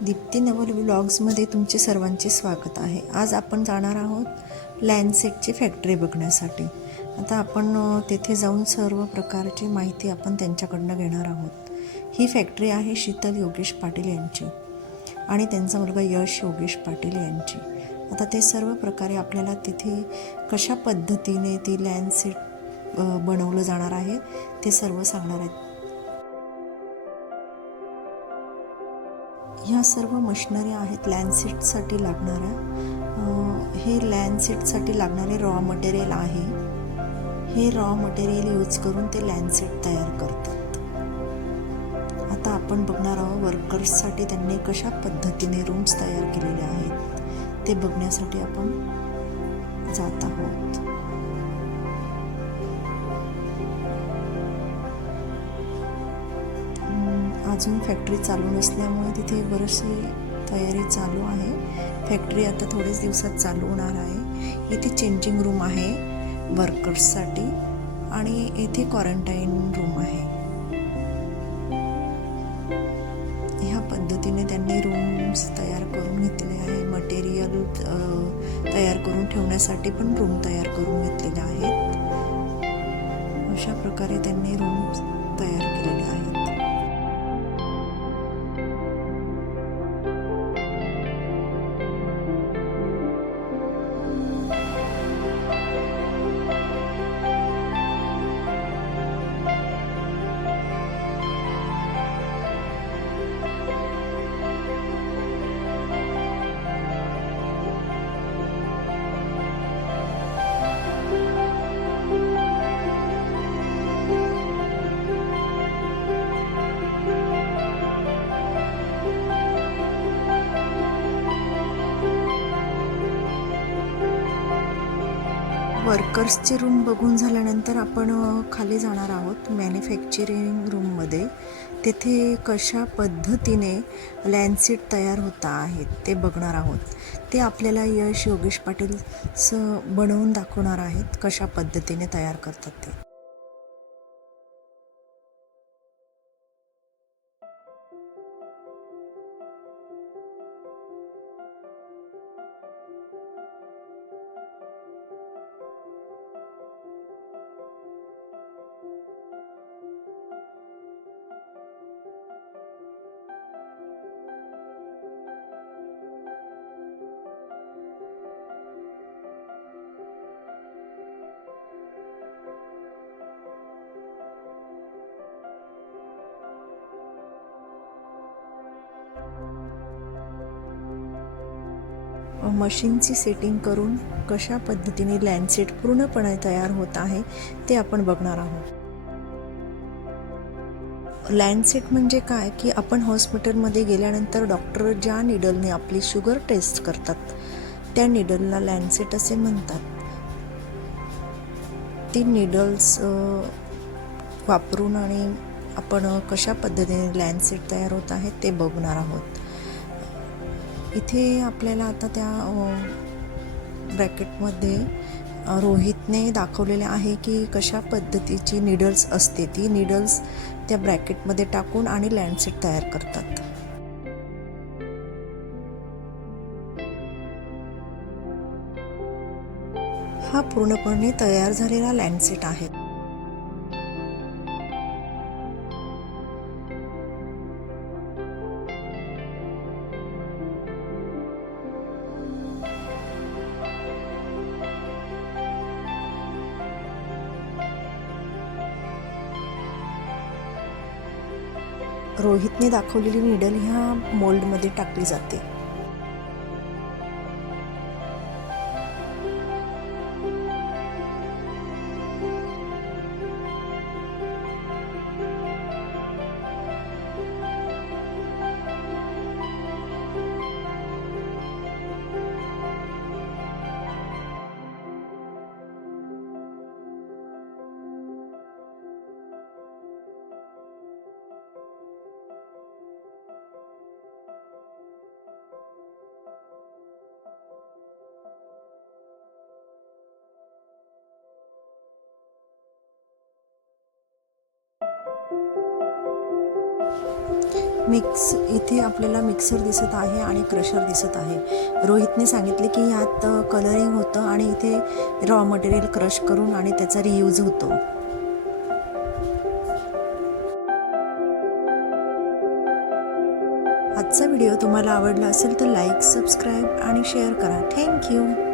दीप्ती नवल व्लॉग्समध्ये तुमचे सर्वांचे स्वागत आहे। आज आपण जाणार आहोत लॅन्डसेटची फॅक्टरी बघण्यासाठी। आता आपण तेथे जाऊन सर्व प्रकारची माहिती आपण त्यांच्याकडनं घेणार आहोत। ही फॅक्टरी आहे शीतल योगेश पाटील यांची आणि त्यांचा मुलगा यश योगेश पाटील यांची। आता ते सर्व प्रकारे आपल्याला तिथे कशा पद्धतीने ती लॅन्डसेट बनवलं जाणार आहे ते सर्व सांगणार आहेत। ह्या सर्व मशिनरी आहेत लॅन्डसेटसाठी लागणाऱ्या। हे लॅन्डसेटसाठी लागणारे रॉ मटेरियल आहे। हे रॉ मटेरियल यूज करून ते लॅन्डसेट तयार करतात। आता आपण बघणार आहोत वर्कर्ससाठी त्यांनी कशा पद्धतीने रूम्स तयार केलेले आहेत ते बघण्यासाठी आपण जात आहोत। अजून फॅक्टरी चालू नसल्यामुळे तिथे बरीचशी तयारी चालू आहे। फॅक्टरी आता थोडेच दिवसात चालू होणार आहे। इथे चेंजिंग रूम आहे वर्कर्ससाठी आणि इथे क्वारंटाईन रूम आहे। ह्या पद्धतीने त्यांनी रूम्स तयार करून घेतलेले आहे। मटेरियल तयार करून ठेवण्यासाठी पण रूम तयार करून घेतलेले आहेत। अशा प्रकारे त्यांनी रूम्स तयार केलेले आहेत। वर्कर्सचे रूम बघून झाल्यानंतर आपण खाली जाणार आहोत मॅन्युफॅक्चरिंग रूममध्ये। तेथे कशा पद्धतीने लॅन्डसेट तयार होत आहेत ते बघणार आहोत। ते आपल्याला यश योगेश पाटील बनवून दाखवणार आहेत कशा पद्धतीने तयार करतात ते। मशीनची सेटिंग करून कशा पद्धतीने लॅन्डसेट पूर्णपणे तयार होत आहे ते आपण बघणार आहोत। लॅन्डसेट म्हणजे काय की आपण हॉस्पिटलमध्ये गेल्यानंतर डॉक्टर ज्या निडलने आपली शुगर टेस्ट करतात त्या निडलला लॅन्डसेट असे म्हणतात। ती निडल्स वापरून आणि आपण कशा पद्धतीने लॅन्डसेट तयार होत आहे ते बघणार आहोत। इथे आपल्याला आता त्या ब्रॅकेटमध्ये रोहितने दाखवलेले आहे की कशा पद्धतीची निडल्स असते। ती निडल्स त्या ब्रॅकेटमध्ये टाकून आणि लॅन्डसेट तयार करतात। हा पूर्णपणे तयार झालेला लॅन्डसेट आहे। रोहितने दाखवलेली निडल ह्या मोल्डमध्ये टाकली जाते। इथे आपल्याला मिक्सर दिसत आहे आणि क्रशर दिसत आहे. रोहितने सांगितले की ह्यात कलरिंग होतं आणि इथे रॉ मटेरियल क्रश करून आणि त्याचा रियूज होतो. आजचा व्हिडिओ तुम्हाला आवडला असेल तर लाईक, सबस्क्राईब आणि शेअर करा. थँक्यू.